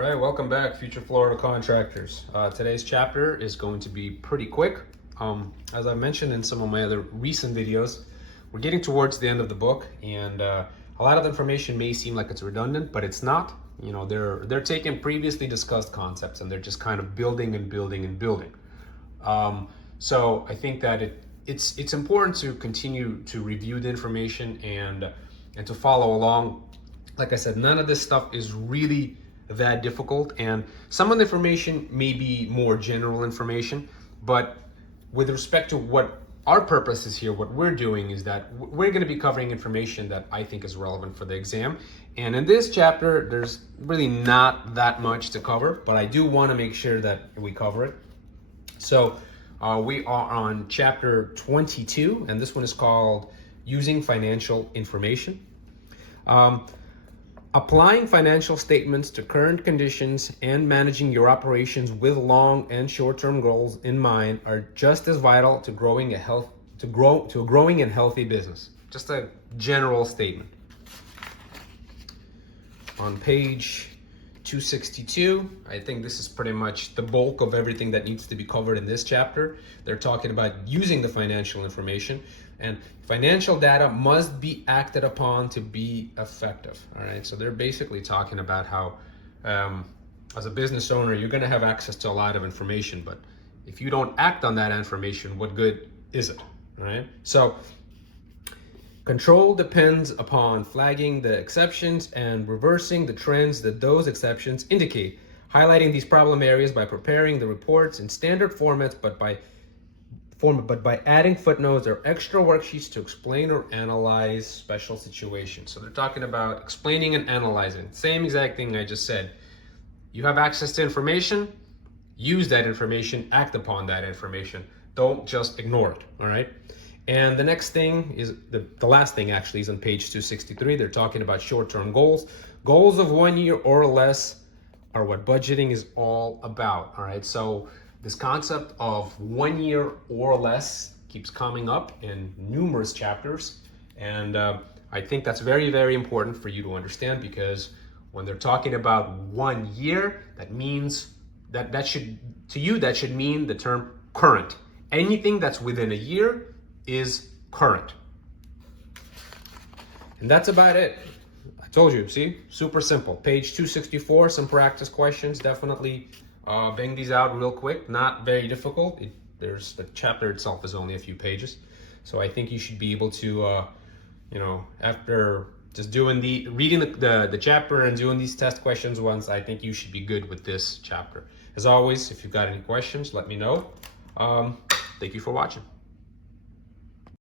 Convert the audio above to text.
right, welcome back, future Florida contractors. Today's chapter is going to be pretty quick. As I mentioned in some of my other recent videos, we're getting towards the end of the book, and a lot of the information may seem like it's redundant, but it's not. You know, they're taking previously discussed concepts and they're just kind of building and building and building. So I think that it's important to continue to review the information and to follow along. Like I said, none of this stuff is really that difficult, and some of the information may be more general information, but with respect to what our purpose is here, what we're doing is that we're going to be covering information that I think is relevant for the exam. And in this chapter, there's really not that much to cover, but I do want to make sure that we cover it. So we are on chapter 22, and this one is called Using Financial Information. Applying financial statements to current conditions and managing your operations with long and short-term goals in mind are just as vital to growing a growing and healthy business. Just a general statement. On page 262, I think this is pretty much the bulk of everything that needs to be covered in this chapter. They're talking about using the financial information, and financial data must be acted upon to be effective. All right, so they're basically talking about how as a business owner, you're going to have access to a lot of information, but if you don't act on that information, what good is it? All right, so control depends upon flagging the exceptions and reversing the trends that those exceptions indicate, highlighting these problem areas by preparing the reports in standard formats, but by adding footnotes or extra worksheets to explain or analyze special situations. So they're talking about explaining and analyzing. Same exact thing I just said. You have access to information, use that information, act upon that information. Don't just ignore it, all right? And the next thing is, the last thing actually is on page 263. They're talking about short-term goals. Goals of 1 year or less are what budgeting is all about, all right? So this concept of 1 year or less keeps coming up in numerous chapters. And I think that's very, very important for you to understand, because when they're talking about 1 year, that means that should mean the term current. Anything that's within a year is current. And that's about it. I told you, see, super simple. Page 264, some practice questions. Definitely bang these out real quick. Not very difficult. There's the chapter itself is only a few pages. So I think you should be able to, after just reading the chapter and doing these test questions once, I think you should be good with this chapter. As always, if you've got any questions, let me know. Thank you for watching.